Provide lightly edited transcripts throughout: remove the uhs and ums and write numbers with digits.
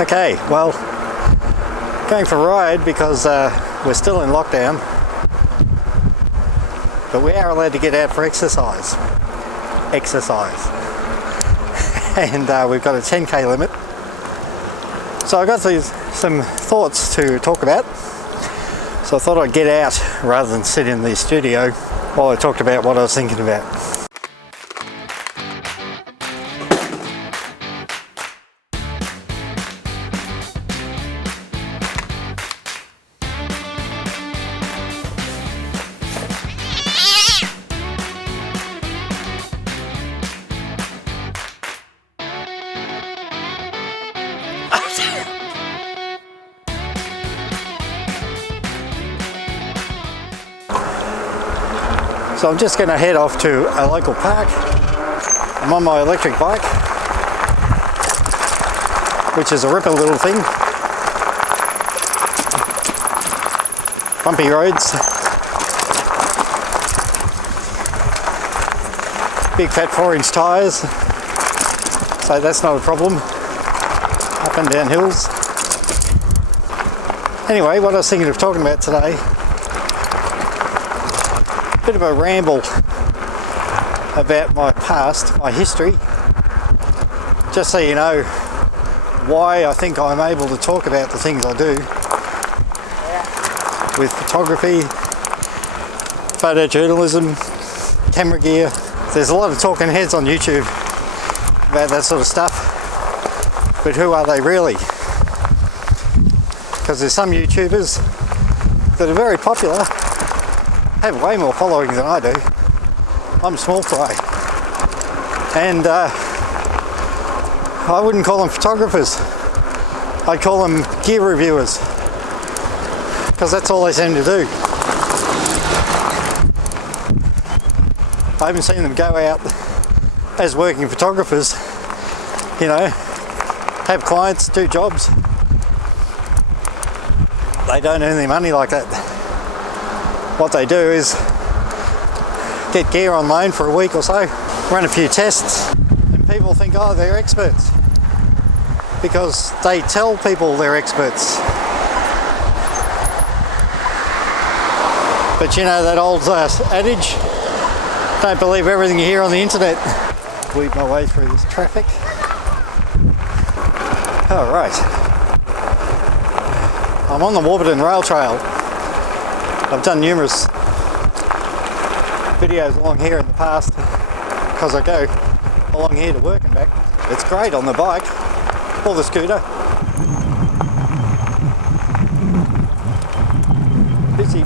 Okay, well, going for a ride because we're still in lockdown, but we are allowed to get out for exercise. And we've got a 10k limit. So I got some thoughts to talk about. So I thought I'd get out rather than sit in the studio while I talked about what I was thinking about. So I'm just going to head off to a local park. I'm on my electric bike, which is a ripper little thing. Bumpy roads. Big fat 4-inch tyres, so that's not a problem. Up and down hills. Anyway, what I was thinking of talking about today, bit of a ramble about my past, my history, just so you know why I think I'm able to talk about the things I do with photography, photojournalism, camera gear. There's a lot of talking heads on YouTube about that sort of stuff, but who are they really? Because there's some YouTubers that are very popular, have way more following than I do. I'm small fry. And I wouldn't call them photographers. I'd call them gear reviewers. Because that's all they seem to do. I haven't seen them go out as working photographers, you know, have clients, do jobs. They don't earn their money like that. What they do is get gear on loan for a week or so, run a few tests, and people think, oh, they're experts. Because they tell people they're experts. But you know that old adage, don't believe everything you hear on the internet. Weave my way through this traffic. All right. I'm on the Warburton Rail Trail. I've done numerous videos along here in the past because I go along here to work and back. It's great on the bike or the scooter. Busy.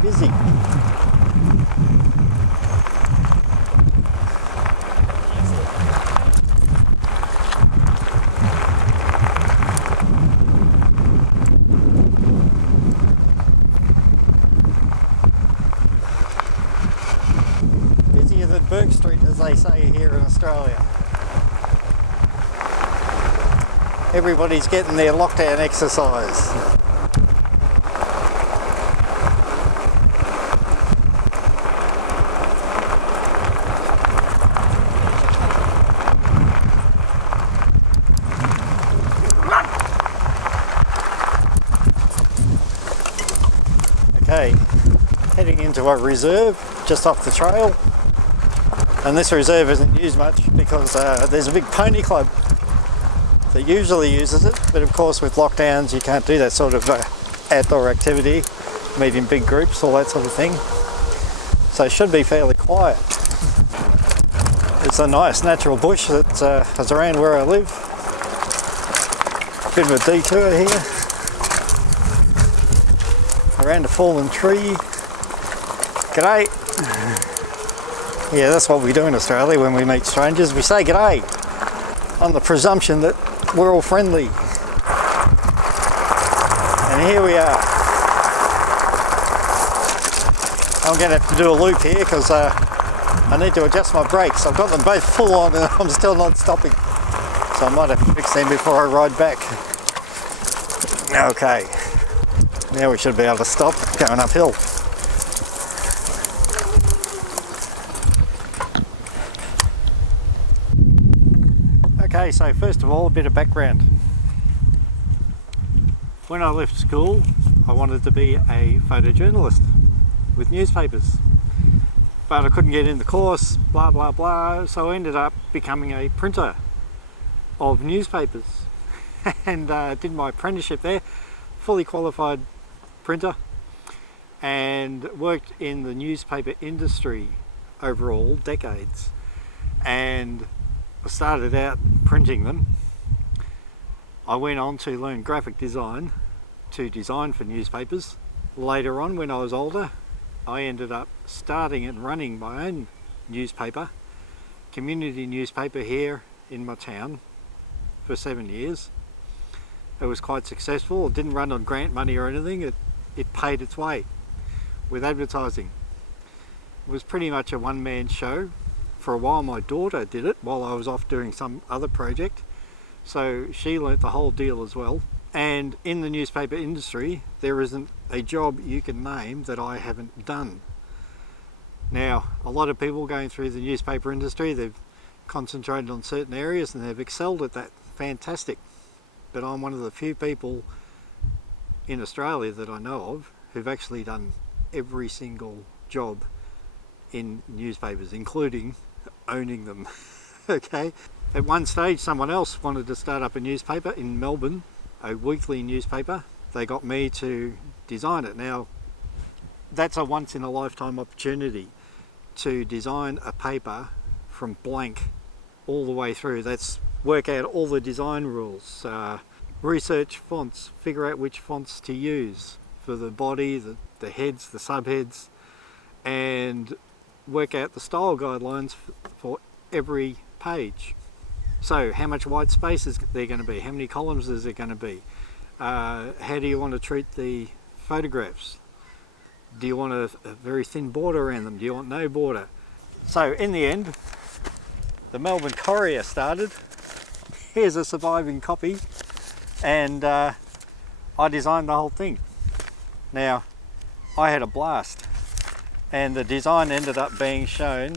Busier than Bourke Street, as they say here in Australia. Everybody's getting their lockdown exercise. Okay, heading into a reserve just off the trail, and this reserve isn't used much because there's a big pony club that usually uses it, but of course with lockdowns you can't do that sort of outdoor activity, meet in big groups, all that sort of thing, so it should be fairly quiet. It's a nice natural bush that is around where I live. Bit of a detour here around a fallen tree. G'day. Yeah, that's what we do in Australia when we meet strangers. We say g'day on the presumption that we're all friendly. And here we are. I'm going to have to do a loop here because I need to adjust my brakes. I've got them both full on and I'm still not stopping. So I might have to fix them before I ride back. Okay. Now we should be able to stop going uphill. Okay, Okay, so first of all, a bit of background. When I left school, I wanted to be a photojournalist with newspapers, but I couldn't get in the course, blah blah blah, so I ended up becoming a printer of newspapers and did my apprenticeship there, fully qualified printer, and worked in the newspaper industry overall decades. And I started out printing them. I went on to learn graphic design to design for newspapers. Later on, when I was older, I ended up starting and running my own newspaper, community newspaper here in my town for 7 years. It was quite successful. It didn't run on grant money or anything. It paid its way with advertising. It was pretty much a one-man show. For a while my daughter did it while I was off doing some other project, so she learnt the whole deal as well. And in the newspaper industry, there isn't a job you can name that I haven't done. Now, a lot of people going through the newspaper industry, they've concentrated on certain areas and they've excelled at that. Fantastic. But I'm one of the few people in Australia that I know of who've actually done every single job in newspapers, including owning them. Okay. At one stage, someone else wanted to start up a newspaper in Melbourne, a weekly newspaper. They got me to design it. Now, that's a once in a lifetime opportunity to design a paper from blank all the way through. That's work out all the design rules, research fonts, figure out which fonts to use for the body, the heads, the subheads, and work out the style guidelines for every page. So how much white space is there going to be? How many columns is there going to be? How do you want to treat the photographs? Do you want a very thin border around them? Do you want no border? So in the end, the Melbourne Courier started. Here's a surviving copy, and I designed the whole thing. Now, I had a blast, and the design ended up being shown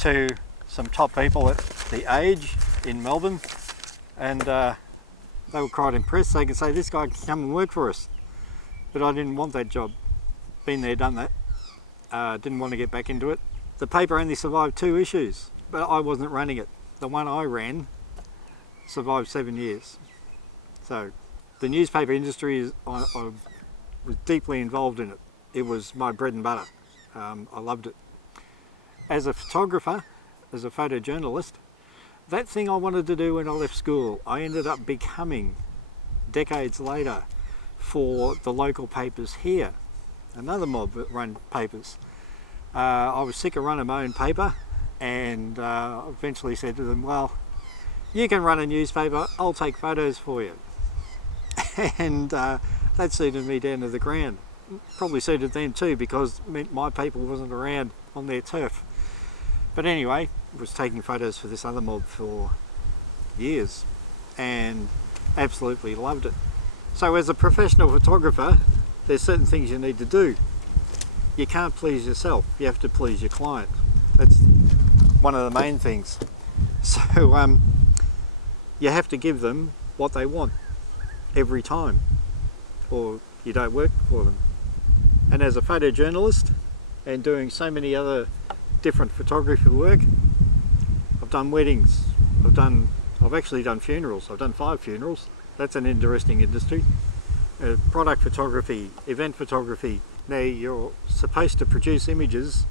to some top people at The Age in Melbourne, and they were quite impressed. They could say, this guy can come and work for us. But I didn't want that job. Been there, done that. Didn't want to get back into it. The paper only survived 2 issues, but I wasn't running it. The one I ran survived 7 years. So the newspaper industry, I was deeply involved in it. It was my bread and butter. I loved it. As a photographer, as a photojournalist, that thing I wanted to do when I left school, I ended up becoming decades later for the local papers here. Another mob that run papers. I was sick of running my own paper, and eventually said to them, well, you can run a newspaper, I'll take photos for you. And that suited me down to the ground. Probably suited them too, because it meant my paper wasn't around on their turf. But anyway, I was taking photos for this other mob for years and absolutely loved it. So as a professional photographer, there's certain things you need to do. You can't please yourself, you have to please your client. That's one of the main things. So you have to give them what they want every time, or you don't work for them. And as a photojournalist and doing so many other different photography work, I've done weddings, I've actually done funerals. I've done 5 funerals. That's an interesting industry. Product photography, event photography. Now you're supposed to produce images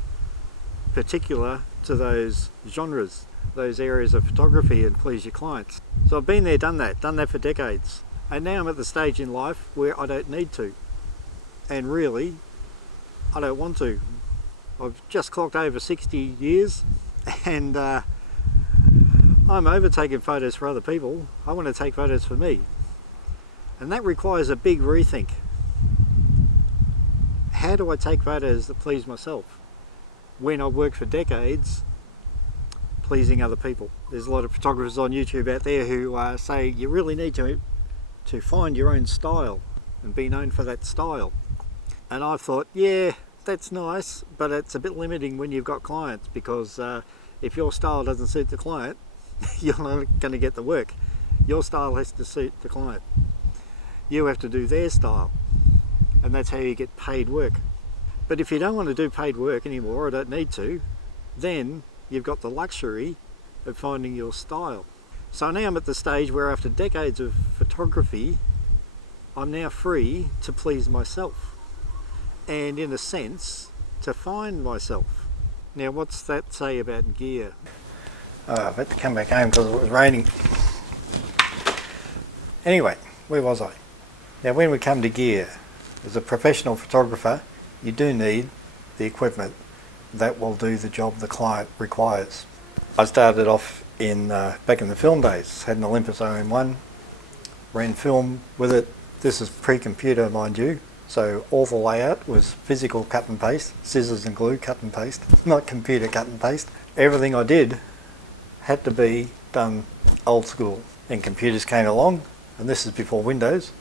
particular to those genres, those areas of photography, and please your clients. So I've been there, done that for decades. And now I'm at the stage in life where I don't need to. And really, I don't want to. I've just clocked over 60 years, and I'm over taking photos for other people. I want to take photos for me. And that requires a big rethink. How do I take photos that please myself when I've worked for decades pleasing other people? There's a lot of photographers on YouTube out there who say you really need to find your own style and be known for that style. And I've thought, yeah, that's nice, but it's a bit limiting when you've got clients, because if your style doesn't suit the client, you're not going to get the work. Your style has to suit the client. You have to do their style, and that's how you get paid work. But if you don't want to do paid work anymore, or don't need to, then you've got the luxury of finding your style. So now I'm at the stage where after decades of photography, I'm now free to please myself, and in a sense, to find myself. Now what's that say about gear? I've had to come back home because it was raining. Anyway, where was I? Now when we come to gear, as a professional photographer, you do need the equipment that will do the job the client requires. I started off back in the film days, had an Olympus OM1, ran film with it. This is pre-computer, mind you, so all the layout was physical cut and paste, scissors and glue cut and paste, not computer cut and paste. Everything I did had to be done old school. Then computers came along, and this is before Windows,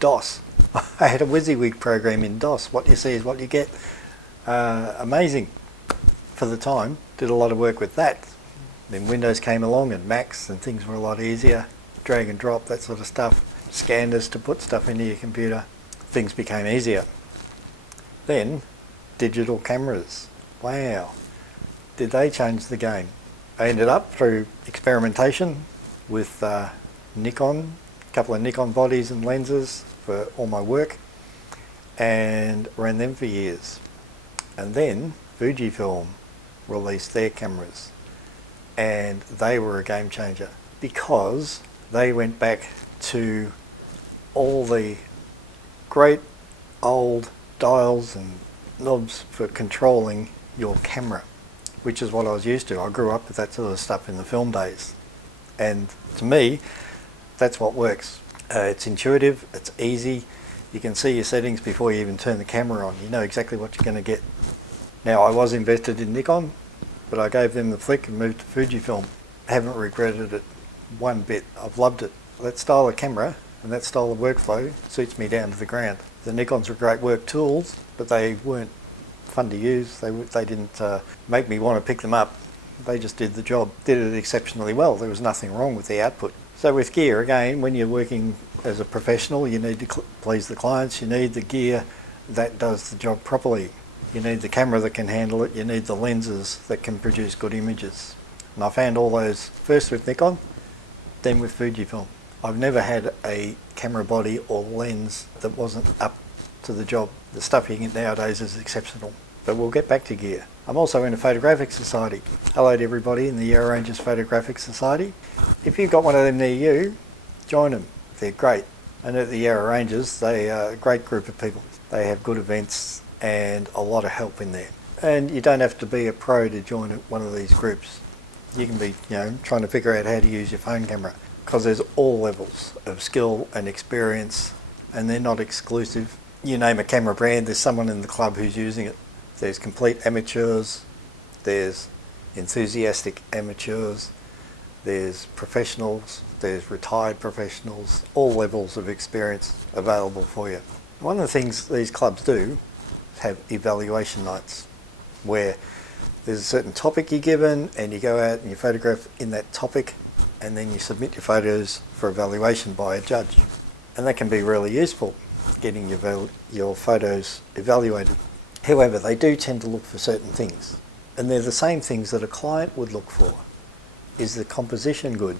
DOS. I had a WYSIWYG program in DOS. What you see is what you get. Amazing for the time. Did a lot of work with that. Then Windows came along and Macs, and things were a lot easier. Drag and drop, that sort of stuff. Scanners to put stuff into your computer. Things became easier. Then digital cameras. Wow. Did they change the game? I ended up through experimentation with Nikon, a couple of Nikon bodies and lenses for all my work, and ran them for years. And then Fujifilm released their cameras, and they were a game changer because they went back to all the great old dials and knobs for controlling your camera, which is what I was used to. I grew up with that sort of stuff in the film days, and to me that's what works. It's intuitive, it's easy, you can see your settings before you even turn the camera on. You know exactly what you're going to get. Now I was invested in Nikon, but I gave them the flick and moved to Fujifilm. I haven't regretted it one bit. I've loved it. That style of camera and that style of workflow suits me down to the ground. The Nikons were great work tools, but they weren't fun to use. They didn't make me want to pick them up. They just did the job, did it exceptionally well. There was nothing wrong with the output. So with gear, again, when you're working as a professional, you need to please the clients. You need the gear that does the job properly. You need the camera that can handle it. You need the lenses that can produce good images. And I found all those first with Nikon, then with Fujifilm. I've never had a camera body or lens that wasn't up to the job. The stuff you get nowadays is exceptional. But we'll get back to gear. I'm also in a photographic society. Hello to everybody in the Yarra Ranges Photographic Society. If you've got one of them near you, join them. They're great. And at the Yarra Ranges, they are a great group of people. They have good events and a lot of help in there. And you don't have to be a pro to join one of these groups. You can be, trying to figure out how to use your phone camera, because there's all levels of skill and experience, and they're not exclusive. You name a camera brand, there's someone in the club who's using it. There's complete amateurs, there's enthusiastic amateurs, there's professionals, there's retired professionals, all levels of experience available for you. One of the things these clubs do is have evaluation nights, where there's a certain topic you're given and you go out and you photograph in that topic, and then you submit your photos for evaluation by a judge. And that can be really useful, getting your photos evaluated. However, they do tend to look for certain things, and they're the same things that a client would look for. Is the composition good?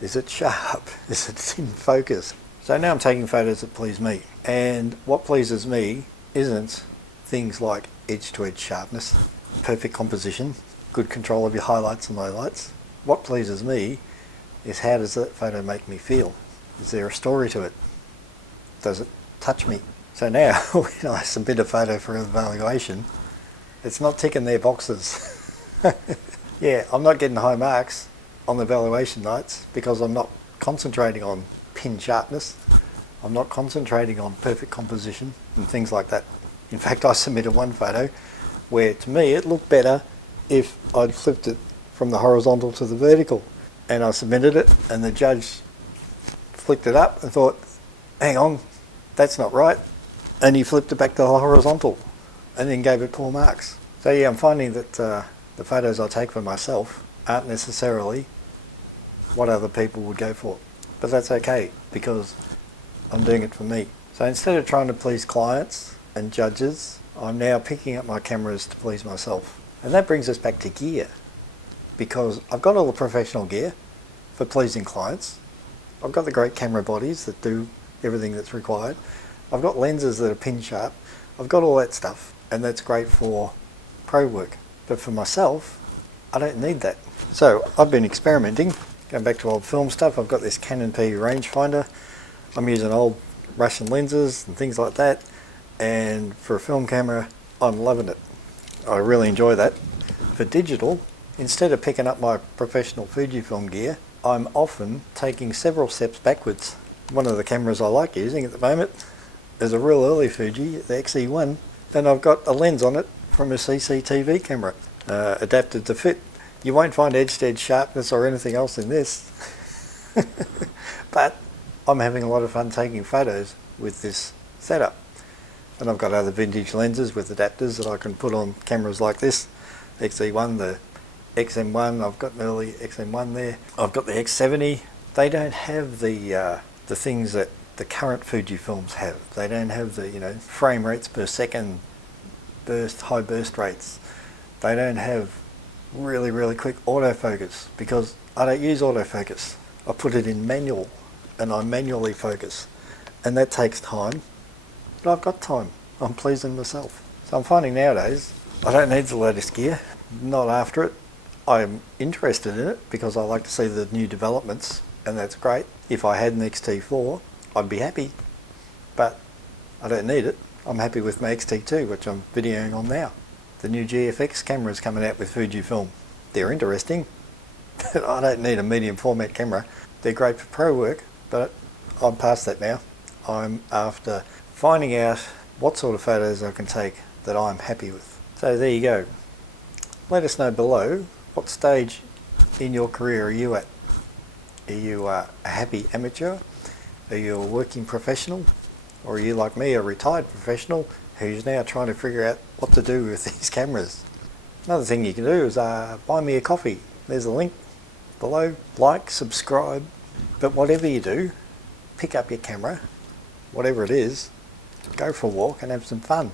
Is it sharp? Is it in focus? So now I'm taking photos that please me, and what pleases me isn't things like edge-to-edge sharpness, perfect composition, good control of your highlights and lowlights. What pleases me is, how does that photo make me feel? Is there a story to it? Does it touch me? So now, when I submit a photo for evaluation, it's not ticking their boxes. Yeah, I'm not getting high marks on the evaluation nights because I'm not concentrating on pin sharpness. I'm not concentrating on perfect composition and things like that. In fact, I submitted one photo where, to me, it looked better if I'd flipped it from the horizontal to the vertical. And I submitted it, and the judge flicked it up and thought, hang on, that's not right. And he flipped it back to the horizontal and then gave it poor marks. So yeah, I'm finding that the photos I take for myself aren't necessarily what other people would go for. But that's okay, because I'm doing it for me. So instead of trying to please clients and judges, I'm now picking up my cameras to please myself. And that brings us back to gear, because I've got all the professional gear for pleasing clients. I've got the great camera bodies that do everything that's required. I've got lenses that are pin sharp. I've got all that stuff, and that's great for pro work. But for myself, I don't need that. So I've been experimenting, going back to old film stuff. I've got this Canon P rangefinder. I'm using old Russian lenses and things like that. And for a film camera, I'm loving it. I really enjoy that. For digital, instead of picking up my professional Fujifilm gear, I'm often taking several steps backwards. One of the cameras I like using at the moment is a real early Fuji, the XE1, and I've got a lens on it from a CCTV camera, adapted to fit. You won't find edge-to-edge sharpness or anything else in this, but I'm having a lot of fun taking photos with this setup. And I've got other vintage lenses with adapters that I can put on cameras like this, XE1, the XM1, I've got an early XM1 there. I've got the X70. They don't have the things that the current Fujifilms have. They don't have the frame rates per second, high burst rates. They don't have really quick autofocus, because I don't use autofocus. I put it in manual and I manually focus, and that takes time, but I've got time. I'm pleasing myself. So I'm finding nowadays I don't need the latest gear, not after it. I'm interested in it because I like to see the new developments, and that's great. If I had an X-T4, I'd be happy, but I don't need it. I'm happy with my X-T2, which I'm videoing on now. The new GFX cameras coming out with Fujifilm. They're interesting, but I don't need a medium format camera. They're great for pro work, but I'm past that now. I'm after finding out what sort of photos I can take that I'm happy with. So there you go. Let us know below, what stage in your career are you at? Are you a happy amateur? Are you a working professional? Or are you like me, a retired professional who's now trying to figure out what to do with these cameras? Another thing you can do is buy me a coffee. There's a link below. Like, subscribe. But whatever you do, pick up your camera, whatever it is, go for a walk and have some fun.